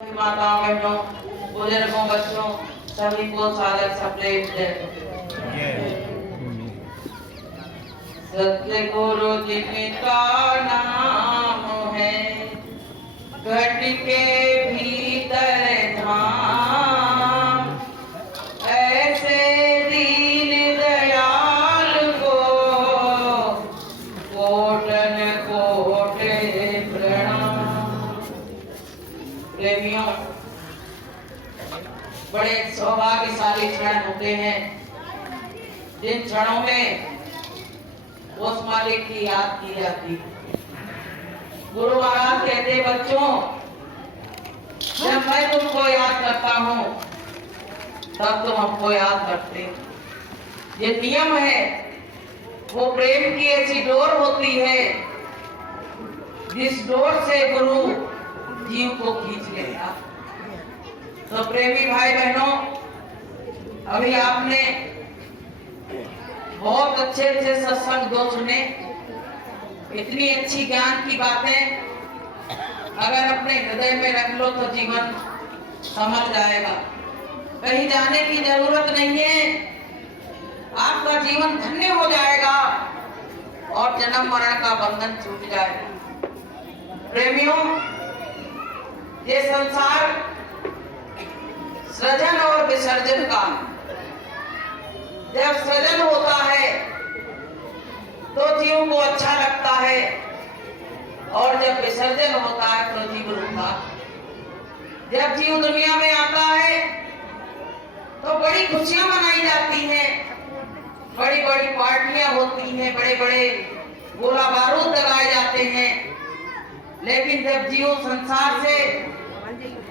माताओं बहनों बुजुर्गों बच्चों सभी को सादर सप्लेट सतगुरु जिनका नाम है घट के भीतर धाम ऐसे दीन दयाल को कोटन कोट प्रणाम। प्रेमियों, बड़े सौभाग्यशाली क्षण होते हैं जिन क्षणों में उस मालिक की याद की जाती है। गुरु महाराज कहते बच्चों, जब मैं तुमको याद करता हूँ तब तुम हमको याद करते। ये नियम है, वो प्रेम की ऐसी डोर होती है जिस डोर से गुरु जीव को खींच लेता। तो प्रेमी भाई बहनों, अभी आपने बहुत अच्छे अच्छे सत्संग दो सुने। इतनी अच्छी ज्ञान की बातें अगर अपने हृदय में रख लो तो जीवन समझ जाएगा। कहीं जाने की जरूरत नहीं है, आपका जीवन धन्य हो जाएगा और जन्म मरण का बंधन छूट जाएगा। प्रेमियों, ये संसार सृजन और विसर्जन का, जब सृजन होता है तो जीव को अच्छा लगता है और जब विसर्जन होता है तो जीव रुकता। जब जीव दुनिया में आता है तो बड़ी खुशियां मनाई जाती हैं, बड़ी बड़ी पार्टियां होती हैं, बड़े बड़े गोला बारूद लगाए जाते हैं। लेकिन जब जीव संसार से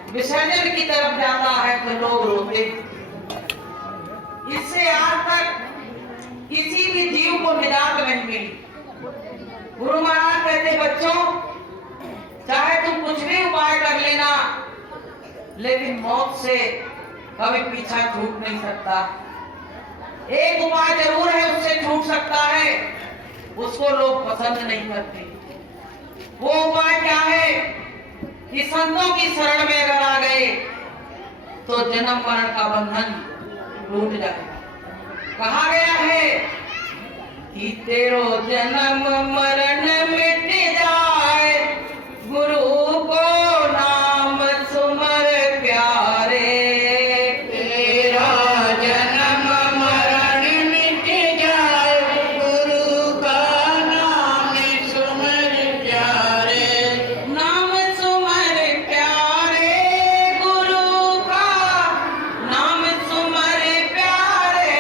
विसर्जन की तरफ जाता है तो लोग रोते। इससे आज तक किसी भी जीव को निजात नहीं मिली। गुरु महाराज कहते बच्चों, चाहे तुम कुछ भी उपाय कर लेना, लेकिन मौत से कभी पीछा छूट नहीं सकता। एक उपाय जरूर है, उससे छूट सकता है, उसको लोग पसंद नहीं करते। वो उपाय क्या है कि संतों की शरण में अगर आ गए तो जन्म मरण का बंधन टूट जाएगा। कहा गया है कि तेरो जन्म मरण मिट जाए, गुरु को नाम सुमर प्यारे। तेरा जन्म मरण मिट जाए, गुरु का नाम सुमर प्यारे। नाम सुमर प्यारे, गुरु का नाम सुमर प्यारे।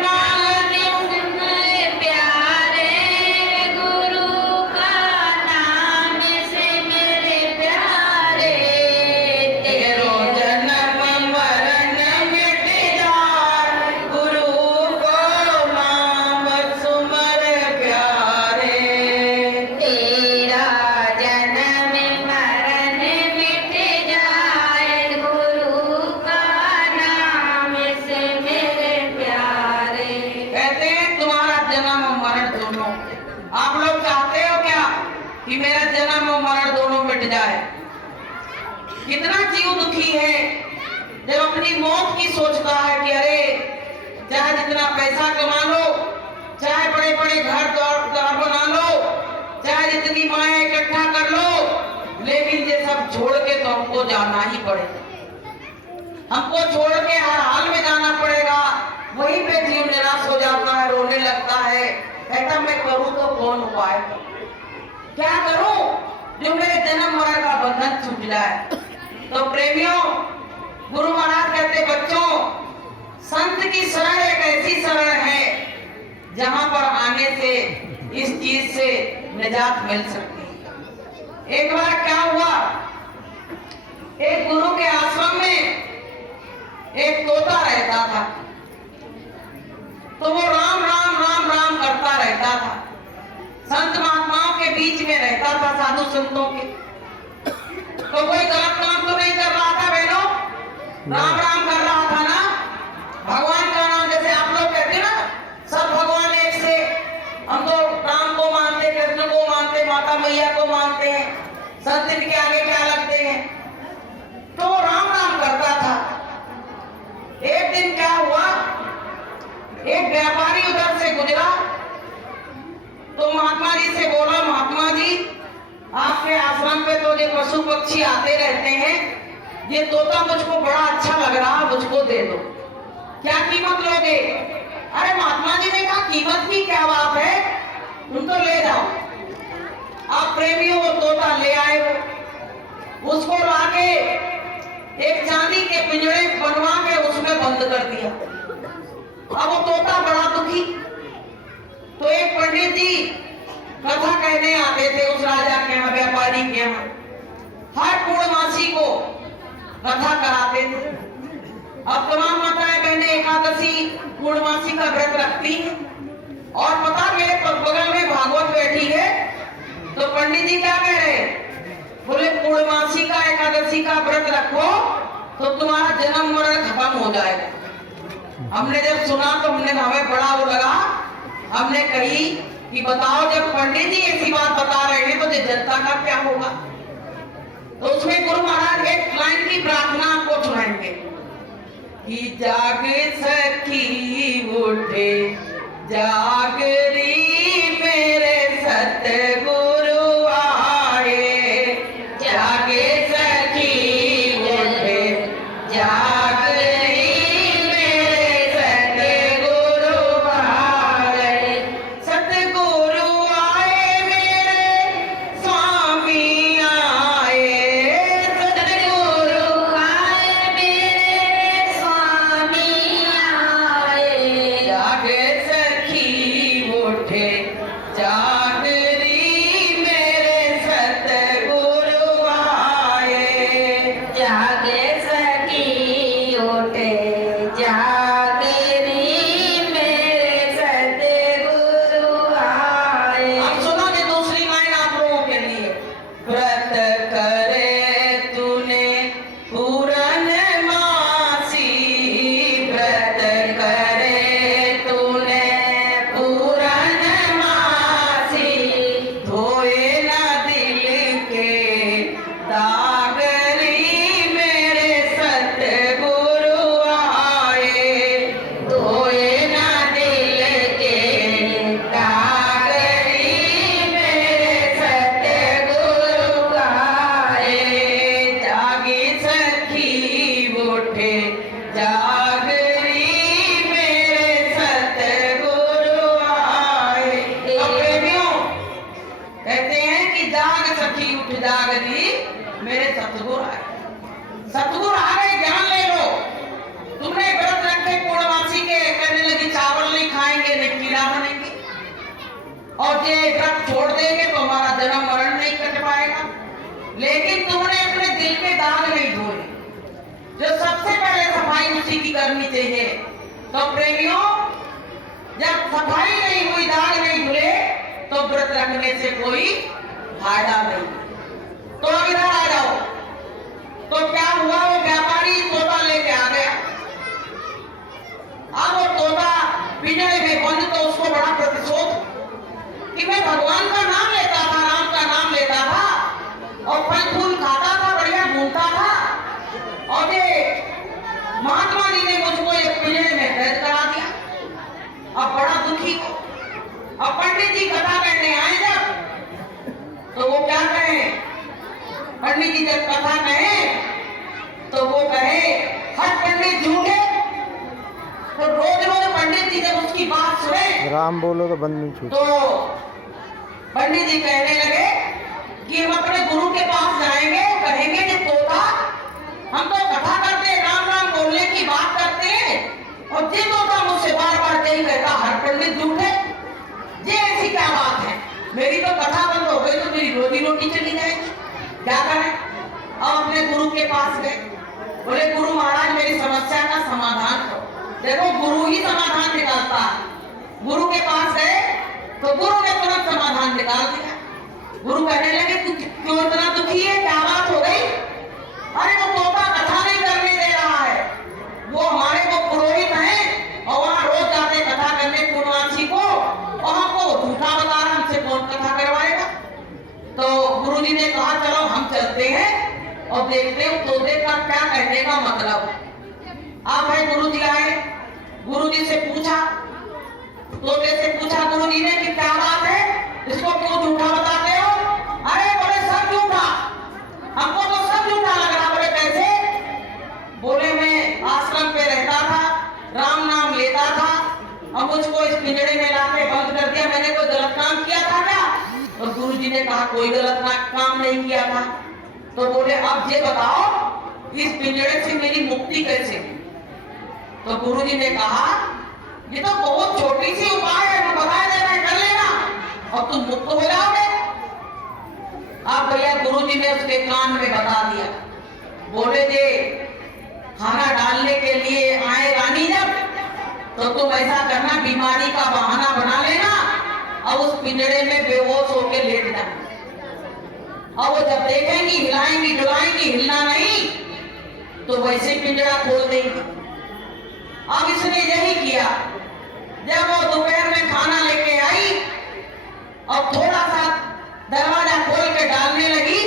नाम सुमर प्यारे, गुरु का नाम सिमर प्यारे। तेरो जन्म मरण मिट जाए, गुरु को नाम सुमर प्यारे। तेरा जन्म मरण मिट जाए, गुरु का नाम सिमर प्यारे। कहते हैं तुम्हारा जन्म और मरण दोनों, आप लोग चाहते हो क्या कि मेरा जन्म और मरण दोनों मिट जाए? कितना जीव दुखी है जब अपनी मौत की सोचता है कि अरे, चाहे जितना पैसा कमा लो, चाहे बड़े बड़े घर द्वार बना लो, चाहे जितनी माया इकट्ठा कर लो, लेकिन ये सब छोड़ के तो हमको जाना ही पड़ेगा। हमको छोड़ के हर हाल में जाना पड़ेगा। वहीं पे जीव निराश हो जाता है, रोने लगता है, कहता मैं करूं तो कौन उपाय, क्या करूं जो मेरे जन्म मरण का बंधन छूट जाए। तो प्रेमियों, गुरु महाराज कहते बच्चों, संत की शरण एक ऐसी शरण है जहां पर आने से इस चीज से निजात मिल सकती है। एक बार क्या हुआ, एक गुरु के आश्रम में एक तोता रहता था। तो वो राम राम राम राम करता रहता था, संत महात्माओं के बीच में रहता था, साधु संतों के। तो कोई गलत काम तो नहीं कर रहा था बहनों, राम राम कर रहा था ना। भगवान का नाम, जैसे आप लोग कहते ना, सब भगवान एक से, हम तो राम को मानते, कृष्ण को मानते, माता मैया को मानते हैं, संत इनके आगे क्या लगते हैं। आते रहते हैं, ये तोता मुझको बड़ा अच्छा लग रहा, मुझको दे दो, क्या कीमत लोगे? अरे महात्मा जी ने कहा कीमत की क्या बात है, तुम तो ले जाओ। आप प्रेमियों वो तोता ले आए, उसको लाके एक चांदी के पिंजरे बनवा के उसमें बंद कर दिया। अब वो तोता बड़ा दुखी। तो एक पंडित जी कथा कहने आते थे उस राजा के यहाँ, व्यापारी के यहाँ, हर पूर्णमासी को कथा कराते थे। अब तमाम माताएं बहनें एकादशी पूर्णमासी का व्रत रखती हैं, और पता मेरे बगल में भागवत बैठी है, तो पंडित जी क्या कह रहे हैं, बोले पूर्णमासी का एकादशी का व्रत रखो तो तुम्हारा जन्म मरण खत्म हो जाएगा। हमने जब सुना तो हमें बड़ा वो लगा, हमने कही कि बताओ जब पंडित जी ऐसी बात बता रहे हैं तो जनता का क्या होगा। तो उसमें गुरु महाराज एक लाइन की प्रार्थना आपको सुनाएंगे कि जाग सखी उठे जागरी मेरे सतगुरु आए, जागे सखी उठे जागरी मेरे सतगुरु आए, सतगुरु आए मेरे स्वामी आए, सतगुरु आए मेरे स्वामी आए, जागे सखी उठे जागरी मेरे सतगुरु आए, जागे सखी उठे जागरी मेरे सतगुरु आए। अब सुनोगे दूसरी लाइन आप लोगों के लिए, व्रत करे तूने पूरन मासी, व्रत करे तूने पूरन मासी, धोए ना दिल के दागरी मेरे सतगुरु आए, धोए ना दिल के दागरी मेरे सतगुरु आए, जागी सखी उठे जागरी मेरे सतगुरु आए। अब प्रेमियों कहते हैं कि जाग सखी उठ जागरी मेरे सतगुरु आए। सतगुरु आ गए, ज्ञान ले लो। तुमने व्रत रखे पूर्णमासी के, कहने लगी चावल नहीं खाएंगे नहीं कीड़ा बनेंगे, और ये व्रत छोड़ देंगे तो हमारा जन्म मरण नहीं कट पाएगा। लेकिन तुमने अपने दिल के दाग नहीं धोए, जो सबसे पहले सफाई उसी की करनी चाहिए। तो प्रेमियों जब सफाई नहीं हुई, दाग नहीं धुले, तो व्रत रखने से कोई फायदा नहीं। तो अब इधर आ जाओ। तो क्या हुआ, वो व्यापारी तोता लेके आ गया। अब वो तोता पिंजरे में बंद, तो उसको बड़ा प्रतिशोध कि मैं भगवान का नाम लेता था, राम का नाम लेता था, और फल फूल खाता था, बढ़िया घूमता था, और ये महात्मा जी ने मुझको एक पिंजरे में कैद करा दिया। अब बड़ा दुखी हो। अब पंडित जी कथा कहने आए जब, तो वो क्या कहे, पंडित जी जब कथा कहे तो वो कहे हर पंडित झूठे। तो रोज रोज पंडित जी जब उसकी बात सुने, राम बोलो तो बंद नहीं छूटे, तो पंडित जी कहने लगे कि हम अपने गुरु के पास जाएंगे, कहेंगे कि तोता हम तो कथा करते, राम राम बोलने की बात करते हैं, और ये तोता मुझसे बार बार यही कहता हर पंडित झूठे, ये ऐसी क्या बात है, मेरी तो कथा बंद हो गई तो मेरी रोजी रोटी चली जाएगी, क्या करें। अब अपने गुरु के पास गए, बोले गुरु महाराज मेरी समस्या का समाधान करो। देखो गुरु ही समाधान निकालता है। गुरु के पास गए तो गुरु ने तुरंत समाधान निकाल दिया। गुरु कहने लगे तू क्यों इतना दुखी है, क्या बात हो गई? अरे वो तोता कथा नहीं करने दे रहा है, वो हमारे को पुरोहित हैं और वहाँ रोज जाते कथा करने पूर्णमासी को, और हमको झूठा बता रहा, हमसे कौन कथा करवाएगा। तो गुरुजी ने कहा चलो हम चलते हैं और देखते हैं तोते का क्या कहने का मतलब। आप है गुरुजी आए, गुरुजी से पूछा, तोते से पूछा गुरुजी ने कि क्या बात है, इसको क्यों झूठा बताते हो? अरे बोले सब झूठा, हमको तो सब अब मुझको इस पिंजड़े में लाके बंद कर दिया, मैंने कोई गलत काम किया था क्या? तो गुरुजी ने कहा कोई गलत काम नहीं किया था। तो बोले अब ये बताओ इस पिंजड़े से मेरी मुक्ति कैसे? तो गुरुजी ने कहा ये तो बहुत छोटी सी उपाय है, मैं बता देना, कर लेना और तुम मुक्त हो जाओगे। अब भैया गुरुजी ने उसके कान में बता दिया। बोले जे खाना डालने के लिए आए रानी जब, तो तुम ऐसा करना, बीमारी का बहाना बना लेना और उस पिंजड़े में बेहोश होके लेट जाना। और वो जब देखेंगी हिलाएंगी डुलाएंगी, हिलना नहीं तो वैसे पिंजड़ा खोल देंगी। अब इसने यही किया। जब वो दोपहर में खाना लेके आई और थोड़ा सा दरवाजा खोल के डालने लगी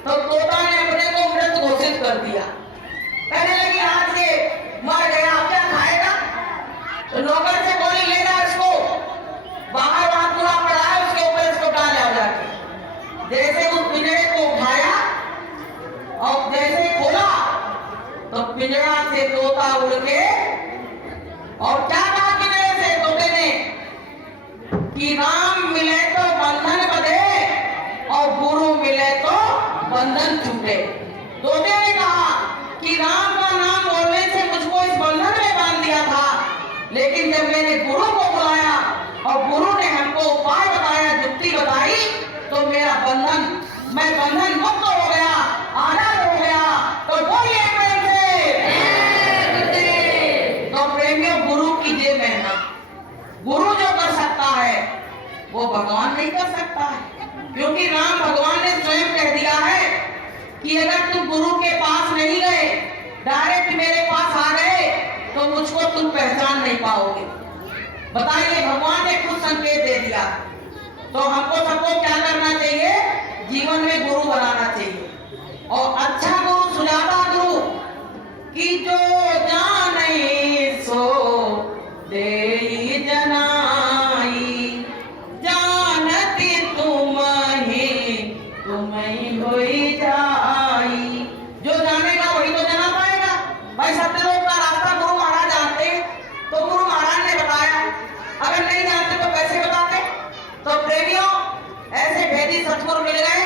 तो तोता ने अपने को मृत घोषित कर दिया। कहने लगी आज से मर गया, अब क्या खाएगा? तो नौकर से बोली ले जा इसको, बाहर वहां पूरा पड़ा है उसके ऊपर इसको डाल जाओ जाके। जैसे उस पिंजड़े को उठाया और जैसे खोला तो पिंजड़ा से तोता उड़ के, और क्या कहा पिंजड़े से तोते ने कि राम मिले तो बंधन बंधे और गुरु मिले तो बंधन छूटे। तोते ने कहा कि राम का नाम बोलने से मुझको इस बंधन में बांध दिया था, लेकिन जब मैंने गुरु को बुलाया और गुरु ने हमको उपाय बताया, युक्ति बताई, तो मेरा बंधन, मैं बंधन मुक्त हो गया, आजाद हो गया। तो बोलिए प्रेम से। तो प्रेमियों गुरु की ये मेहनत गुरु जो कर सकता है वो भगवान नहीं कर सकता है, क्योंकि राम भगवान ने स्वयं कह दिया है कि अगर तुम गुरु के पास नहीं गए, डायरेक्ट मेरे पास आ गए तो मुझको तुम पहचान नहीं पाओगे। बताइए, भगवान ने कुछ संकेत दे दिया। तो हमको सबको क्या करना चाहिए? जीवन में गुरु बनाना चाहिए, और अच्छा गुरु, सुजाता गुरु कि जो जाने सो देई जनाई, जानती तुम ही होई जाई। जो जानेगा वही तो जना पाएगा। भाई सत्यलोक का रास्ता गुरु महाराज जानते हैं, तो गुरु महाराज ने बताया, अगर नहीं जानते तो कैसे बताते? तो प्रेमियों ऐसे भेदी सतगुरु मिल गए,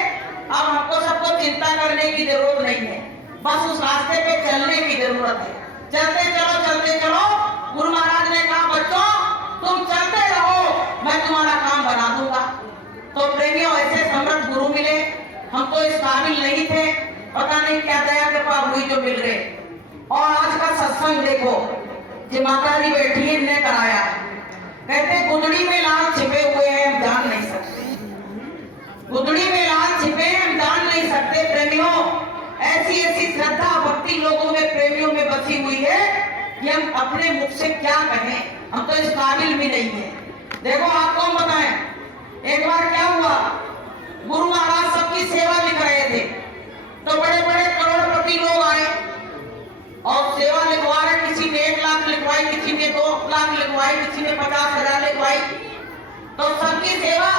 अब हमको सबको चिंता करने की जरूरत नहीं है, बस उस रास्ते पे चलने की जरूरत है। चलते चलो। गुरु महाराज ने कहा बच्चों तुम चलते रहो, मैं तुम्हारा काम बना दूंगा। तो प्रेमियों ऐसे समर्थ गुरु मिले, हम तो इस काबिल नहीं थे, पता नहीं क्या दया कृपा हुई जो मिल गए। और आज का सत्संग देखो, जो माता जी बैठी है इनने कराया, कहते गुदड़ी में लाल छिपे हुए हैं हम जान नहीं सकते। गुदड़ी में लाल छिपे हैं हम जान नहीं सकते। प्रेमियों ऐसी श्रद्धा भक्ति लोगों में, प्रेमियों में बसी हुई है कि हम अपने मुख से क्या कहें, हम तो इस काबिल भी नहीं है। देखो आपको हम बताएं, एक बार क्या हुआ, गुरु महाराज सबकी सेवा लिख रहे थे, तो बड़े बड़े करोड़पति लोग आए और सेवा लिखवा रहे। किसी ने 1 लाख लिखवाई, किसी ने 2 लाख लिखवाई, किसी ने 50,000 लिखवाई। तो सबकी सेवा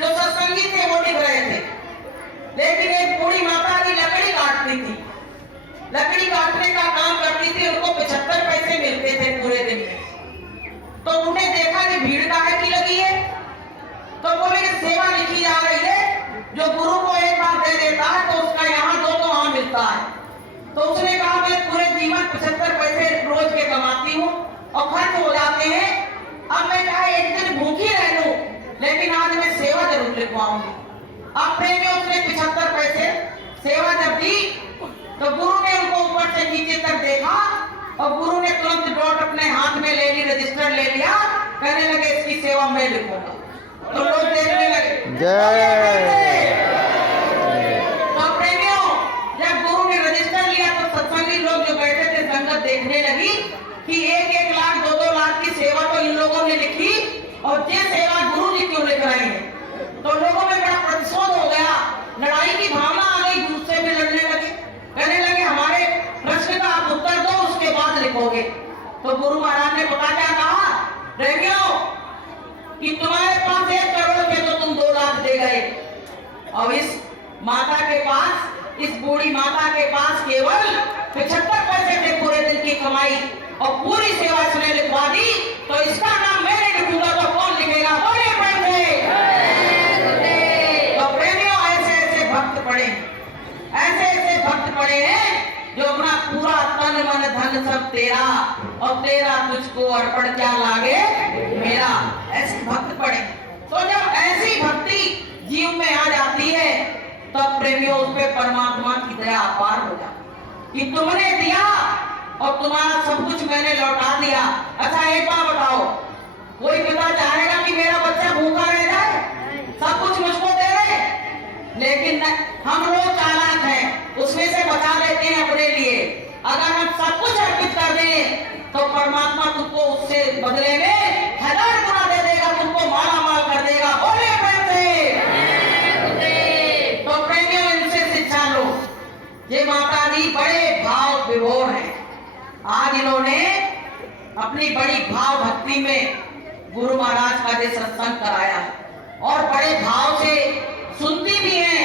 जो सत्संगी थे वो लिख रहे थे, लेकिन एक बूढ़ी माता जी लकड़ी काटती थी, लकड़ी काटने का काम करती थी, उनको 75 पैसे मिलते थे पूरे दिन में। तो उन्हें देखा कि भीड़ काहे की लगी है, तो बोले कि सेवा लिखी जा रही है, जो गुरु को एक बार दे देता है तो उसका यहाँ 2 तो वहां मिलता है। तो उसने कहा मैं पूरे जीवन 75 पैसे रोज के कमाती हूँ और खर्च हो जाते हैं, अब मैं चाहे एक दिन भूखी रह लूं, लेकिन आज मैं सेवा जरूर लिखवाऊंगी। अब प्रेमी उसने 75 पैसे सेवा जब दी तो गुरु ने उनको ऊपर से नीचे तक देखा और गुरु ने तुरंत डॉट अपने हाथ में ले ली, रजिस्टर ले लिया, कहने लगे इसकी सेवा मैं लिखूंगा। तो लोग देखने लगे। तो प्रेमियों जब गुरु ने रजिस्टर लिया तो सत्संगी लोग जो बैठे थे संगत देखने लगी कि 1-1 लाख 2-2 लाख की सेवा तो इन लोगों ने लिखी और ये सेवा गुरु जी क्यों लिख रहे हैं। तो लोगों में बड़ा प्रतिशोध हो गया, लड़ाई की भावना आ गई, गुस्से में लड़ने लगे, कहने लगे हमारे प्रश्न का आप उत्तर दो उसके बाद लिखोगे। तो गुरु महाराज ने पता क्या कहा, प्रेमियों कि तुम्हारे पास 1 करोड़ थे तो तुम 2 लाख दे गए, और इस माता के पास, इस बूढ़ी माता के पास केवल 75 पैसे थे पूरे दिन की कमाई, और पूरी सेवा इसने लिखवा दी, तो इसका नाम मैं नहीं लिखूंगा तो कौन लिखेगा? बोलिए प्रेम से। तो प्रेमियों, ऐसे ऐसे भक्त पड़े, ऐसे ऐसे भक्त पड़े हैं जो अपना पूरा तन मन धन सब तेरा और तेरा तुझको अर्पण क्या लागे मेरा, ऐसे भक्त पड़े। तो जब ऐसी भक्ति जीव में आ जाती है तब प्रेमियों उस पे परमात्मा की दया अपार हो जाती कि तुमने दिया और तुम्हारा सब कुछ मैंने लौटा दिया। अच्छा एक बात बताओ, कोई पिता चाहेगा कि मेरा बच्चा भूखा रह जाए? सब कुछ मुझको दे रहे, लेकिन हम लोग चालाक हैं, उसमें से बचा लेते हैं अपने लिए। अगर हम सब कुछ अर्पित कर दें तो परमात्मा तुमको उससे बदले में 1000 गुना दे देगा, तुमको माला माल कर देगा। बोले प्रेम से। तो प्रेमियों, इनसे शिक्षा लो। ये माता जी बड़े भाव विभोर हैं। आज इन्होंने अपनी बड़ी भाव भक्ति में गुरु महाराज का जो सत्संग कराया है और बड़े भाव से सुनती भी हैं।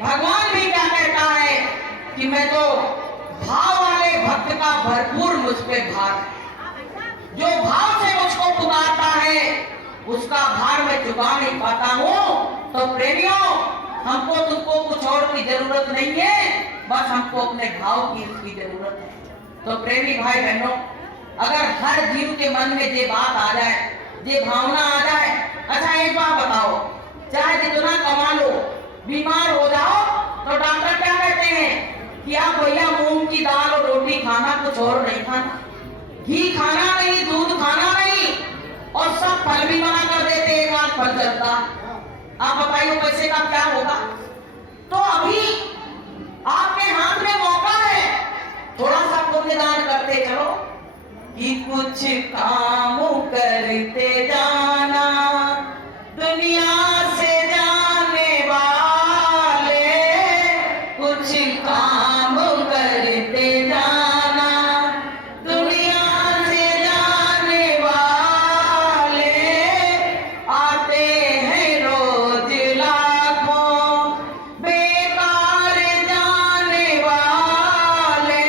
भगवान भी क्या कहता है कि मैं तो भाव वाले भक्त का भरपूर मुझ पे भार है, जो भाव से मुझको पुकारता है उसका भार मैं चुका नहीं पाता हूँ। तो प्रेमियों, हमको तुमको कुछ और की जरूरत नहीं है, बस हमको अपने भाव की उसकी जरूरत है। तो प्रेमी भाई बहनों, अगर हर जीव के मन में ये बात आ जाए, ये भावना आ जाए। अच्छा एक बात बताओ, चाहे जितना कमा लो, बीमार हो जाओ तो डॉक्टर क्या कहते हैं कि आप भैया मूंग की दाल और रोटी खाना, कुछ और नहीं खाना, घी खाना नहीं, दूध खाना नहीं, और सब फल भी मना कर देते, एक आध फल चलता। आप बताइए पैसे का क्या होगा? तो अभी आपके हाथ में मौका है, थोड़ा सा पुण्य दान करते चलो कि कुछ काम करते जाना, दुनिया से जाने वाले कुछ काम करते जाना, दुनिया से जाने वाले आते हैं रोज लाखों, बेकार जाने वाले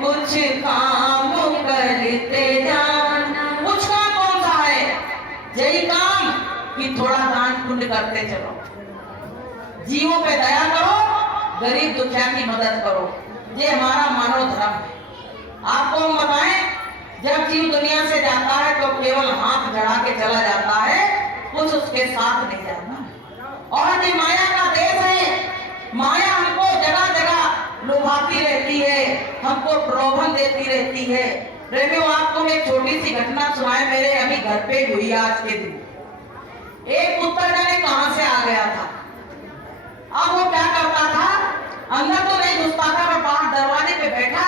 कुछ काम करते जाना। कुछ काम कौन सा है? यही काम कि थोड़ा दान पुण्य करते चलो, जीवों पे दया करो, गरीब दुखिया की मदद करो। ये हमारा मानव धर्म है। आपको हम बताएं, जब जीव दुनिया से जाता है तो केवल हाथ जड़ा के चला जाता है, कुछ उसके साथ नहीं जाता। और ये माया का देश है, माया हमको जगह जगह लुभाती रहती है, हमको प्रलोभन देती रहती है। प्रेमियों, आपको मैं एक छोटी सी घटना सुनाए, मेरे अभी घर पे हुई आज के दिन। एक पुत्र जाने कहां से आ गया था। अब वो क्या करता था, अंदर तो नहीं घुसता था, मैं बाहर दरवाजे पे बैठा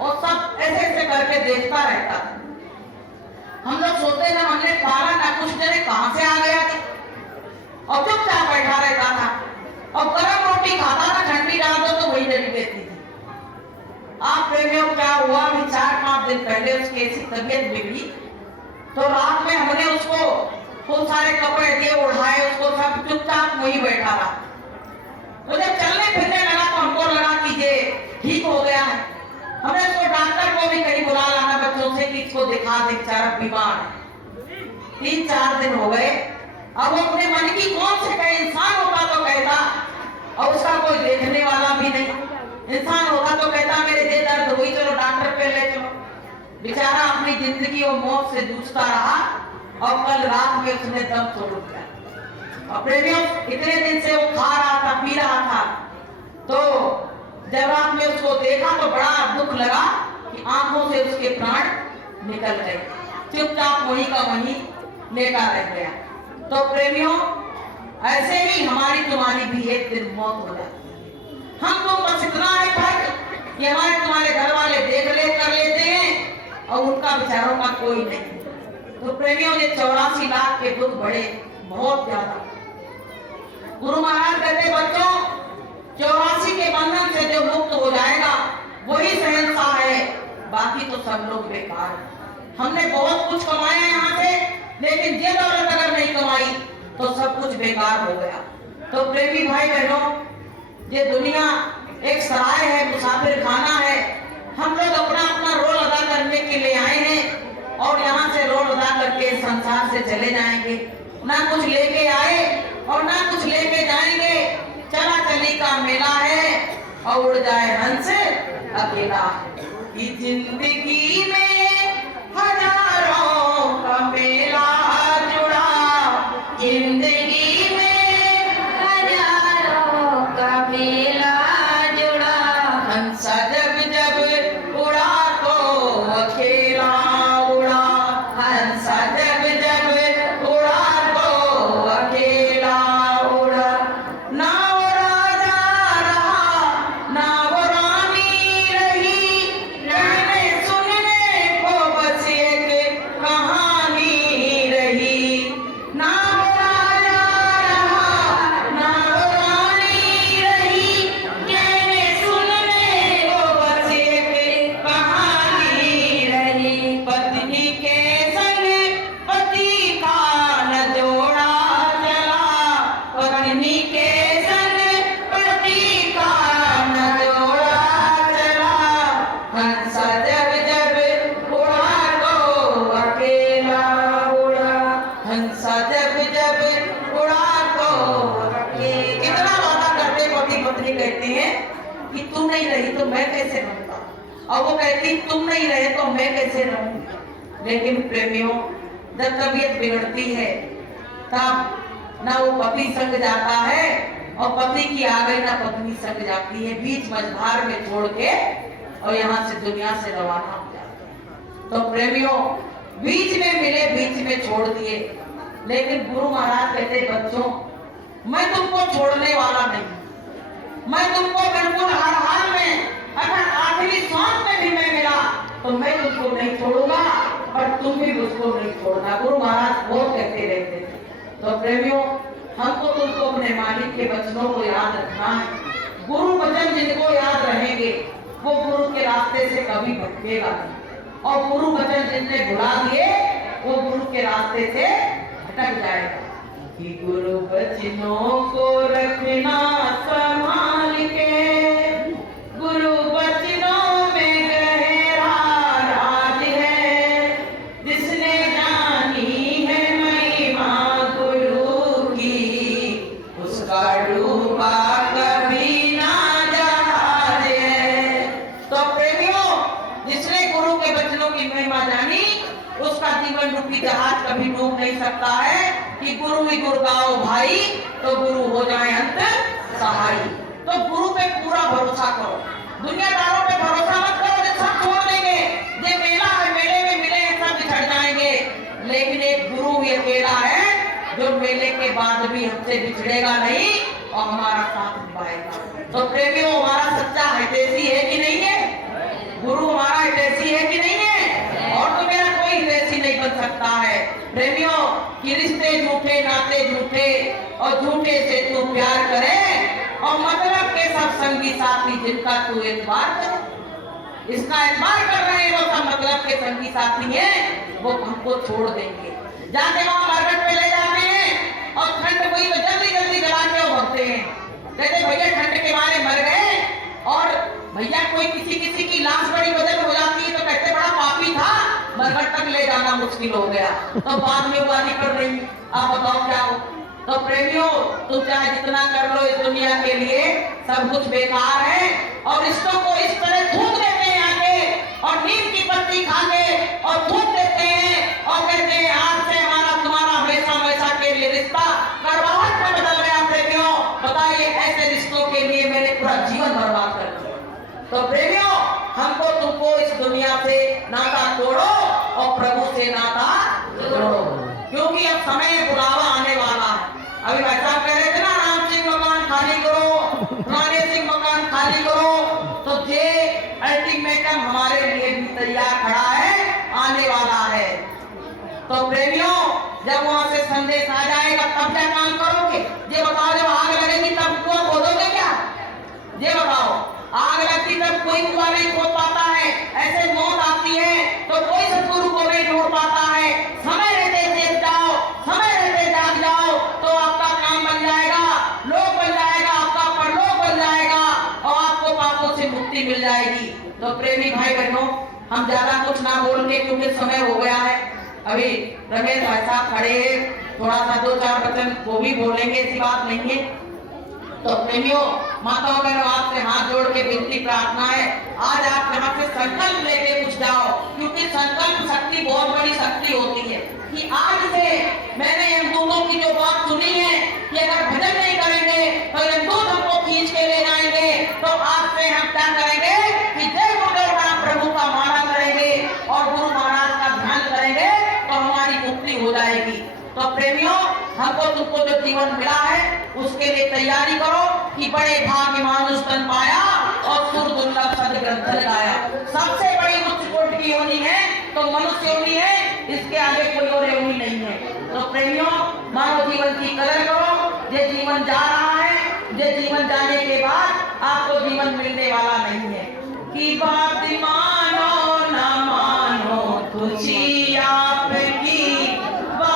और सब ऐसे ऐसे करके देखता रहता था। हम लोग सोचते थे हमने पाला ना, कुछ जाने कहां से आ गया था, और चुपचाप बैठा रहता था और गरम रोटी खाता था, ठंडी डाल दो तो वही जली देती थी। आप प्रेमियों, क्या हुआ, अभी 4-5 दिन पहले उसकी ऐसी तबीयत बिगड़ी, तो रात में हमने उसको खूब सारे कपड़े दिए, उठाए, उसको सब चुपचाप वहीं बैठा रहा। तो जब चलने फिरने लगा तो हमको लगा कि ये ठीक हो गया है। हमने उसको डॉक्टर को भी कहीं बुला लाना बच्चों से कि इसको दिखा दे, बेचारा बीमार है। 3-4 दिन हो गए। अब वो अपने मन की कौन से कहे, इंसान होता तो कहता, और उसका कोई देखने वाला भी नहीं, इंसान होता तो कहता मेरे ये दर्द हुई, चलो डॉक्टर पे ले चलो। बेचारा अपनी जिंदगी और मौत से जूझता रहा और कल रात में उसने दम तोड़ दिया। और प्रेमियों, इतने दिन से वो खा रहा था, पी रहा था, तो जब रात में उसको देखा तो बड़ा दुख लगा कि आंखों से उसके प्राण निकल गए, चुपचाप वहीं का वहीं लेटा रह गया। तो प्रेमियों, ऐसे ही हमारी तुम्हारी भी एक दिन मौत हो जाती है। हम तो बस इतना है फर्क कि हमारे तुम्हारे घर वाले देख ले कर लेते हैं और उनका बेचारों का कोई नहीं। तो प्रेमियों, ये 84 लाख के दुख बढ़े बहुत ज्यादा। गुरु महाराज कहते बच्चों, 84 के बंधन से जो मुक्त हो जाएगा वही शहंशाह है, बाकी तो सब लोग बेकार है। हमने बहुत कुछ कमाया यहाँ से, लेकिन ये दौलत अगर नहीं कमाई तो सब कुछ बेकार हो गया। तो प्रेमी भाई बहनों, ये दुनिया एक सराय है, मुसाफिर खाना है। हम लोग अपना अपना रोल अदा करने के लिए चले जाएंगे, ना कुछ लेके आए और ना कुछ लेके जाएंगे। चला चली का मेला है और उड़ जाए हंस अकेला। कि जिंदगी में हजारों का मेला जुड़ा, जिंदगी में हजारों का मेला जुड़ा। हंसा जब जब उड़ा तो अकेला उड़ा, हंसा जब जब उड़ा तो अकेला उड़ा। ना वो राजा रहा ना वो रानी रही, कहने सुनने को बस एक कहानी रही। ना वो राजा रहा ना वो रानी रही, कहने सुनने को बस एक कहानी रही। पत्नी के संग पति का न जोड़ा चला, पत्नी के संग पति का न जोड़ा चला। हंसा जब जब उड़ा तो अकेला उड़ा, हंसा जब जब उड़ा तो अकेला। कितना वादा करते पति पत्नी कहते हैं कि तू नहीं रही तो मैं कैसे रहूंगा, और वो कहती तुम नहीं रहे तो मैं कैसे रहूं। लेकिन प्रेमियों, जब तबीयत बिगड़ती है तब ना वो पति संग जाता है और पति की आ गई ना पत्नी संग जाती है, बीच मझधार में छोड़ के और यहाँ से दुनिया से रवाना हो जाते हैं। तो प्रेमियों, बीच में मिले बीच में छोड़ दिए, लेकिन गुरु महाराज कहते बच्चों मैं तुमको छोड़ने वाला नहीं, मैं तुमको बिल्कुल हर हाल में, अगर आखिरी सांस में भी मैं मिला तो मैं तुमको नहीं छोड़ूंगा और तुम भी मुझको नहीं छोड़ना। गुरु महाराज बहुत कहते रहते थे। तो प्रेमियों, हमको तुमको अपने मालिक के वचनों को याद रखना है। गुरु वचन जिनको याद रहेंगे वो गुरु के रास्ते से कभी भटकेगा नहीं, और गुरु वचन जिनने भुला दिए वो गुरु के रास्ते से भटक जाएगा। कि गुरु वचनों को रखना संभाल के, गुरु वचनों में गहरा राज है। जिसने जानी है महिमा गुरु की, उसका डूबा कभी ना जहाज है। तो प्रेमियों, जिसने गुरु के वचनों की महिमा जानी उसका जीवन रूपी जहाज कभी डूब नहीं सकता है। कि गुरु ही गुरु गाओ भाई, तो गुरु हो जाए अंत सहाय। तो गुरु पे पूरा भरोसा करो, दुनियादारों पे भरोसा मत करो जो सब छोड़ देंगे, ये मेला है मेले में मिले सब बिछड़ जाएंगे। लेकिन एक गुरु ही अकेला है जो मेले के बाद भी हमसे बिछड़ेगा नहीं और हमारा साथ निभाएगा। तो प्रेमियों, हमारा सच्चा हितैषी है कि नहीं है? गुरु हमारा हितैषी है कि नहीं है? और तो मेरा कोई हितैषी नहीं बन सकता है। प्रेमियों, कि रिश्ते झूठे नाते झूठे और झूठे से तू प्यार करे, और मतलब के सब संगी साथी जिनका तू एतबार करे। इसका एतबार कर रहे हैं वो सब मतलब के संगी साथी हैं, वो हमको छोड़ देंगे। जाके वहां मरघट पे ले जाते हैं और ठंड हुई तो जल्दी जल्दी जला के वो भरते हैं। कहते भैया ठंड के मारे मर गए, और भैया कोई किसी किसी की लाश बड़ी वजन हो जाती है तो कहते बड़ा पापी था, मरघट तक ले जाना मुश्किल हो गया। तो बाद में उपाधि कर रही, आप बताओ क्या हो। तो प्रेमियों, तुम चाहे जितना कर लो इस दुनिया के लिए, सब कुछ बेकार है। और रिश्तों को इस तरह थूक देते हैं आगे, और नीम की पत्ती खा के और थूक देते हैं और कहते हैं आज से हमारा तुम्हारा हमेशा हमेशा के लिए रिश्ता करवाहट में बदल गया। प्रेमियों, बताइए ऐसे रिश्तों के लिए मैंने पूरा जीवन बर्बाद कर दिया। तो प्रेमियों, हमको तुमको इस दुनिया से नाता तोड़ो और प्रभु से नाता जोड़ो, क्योंकि अब समय बुलावा आने वाला है। अभी भाई साहब कह रहे थे ना, राम सिंह मकान खाली करो, राणे सिंह मकान खाली करो, तो ये अल्टीमेटम हमारे लिए भी तैयार खड़ा है, आने वाला है। तो प्रेमियों, जब वहां से संदेश आ जाएगा तब क्या काम करोगे? ये बताओ, जब आग लगेगी तब कुआं खोदोगे क्या? ये बताओ, आग लगती तब कोई कुआं नहीं खोद पाता है। ऐसे मौत आती है तो कोई सदगुरु को नहीं ढूंढ पाता है। समय रहते देख जाओ, समय रहते जाग जाओ, तो आपका काम बन जाएगा, लोक बन जाएगा, आपका परलोक बन जाएगा और आपको पापों से मुक्ति मिल जाएगी। तो प्रेमी भाई बहनों, हम ज्यादा कुछ ना बोल के, क्योंकि समय हो गया है, अभी रमेश भाई साहब खड़े हैं, थोड़ा सा 2-4 वचन वो भी बोलेंगे, ऐसी बात नहीं है। तो प्रेमियों, माताओं बहनों, आपसे हाथ जोड़ के विनती प्रार्थना है, आज आप यहाँ से संकल्प लेके कुछ जाओ, क्योंकि संकल्प शक्ति बहुत बड़ी शक्ति होती है। कि आज से मैंने यमदूतों की जो बात सुनी है कि अगर भजन नहीं करेंगे तो यमदूत हमको खींच के ले जाएंगे, तो आज से हम क्या करेंगे कि जय गुरुदेव राम प्रभु का माला करेंगे और गुरु महाराज का ध्यान करेंगे, तो हमारी मुक्ति हो जाएगी। तो प्रेमियों, हमको तुमको जो जीवन मिला है उसके लिए तैयारी करो कि बड़े भाग्य मानुष तन पाया और सुर दुर्लभ सदग्रंथ गाया। सबसे बड़ी उच्च कोटि की योनि है तो मनुष्य योनि है, इसके आगे कोई और योनि नहीं है। तो प्रेमियों, मानव जीवन की कदर करो। ये जीवन जा रहा है, ये जीवन जाने के बाद आपको जीवन मिलने वाला नहीं है। की बात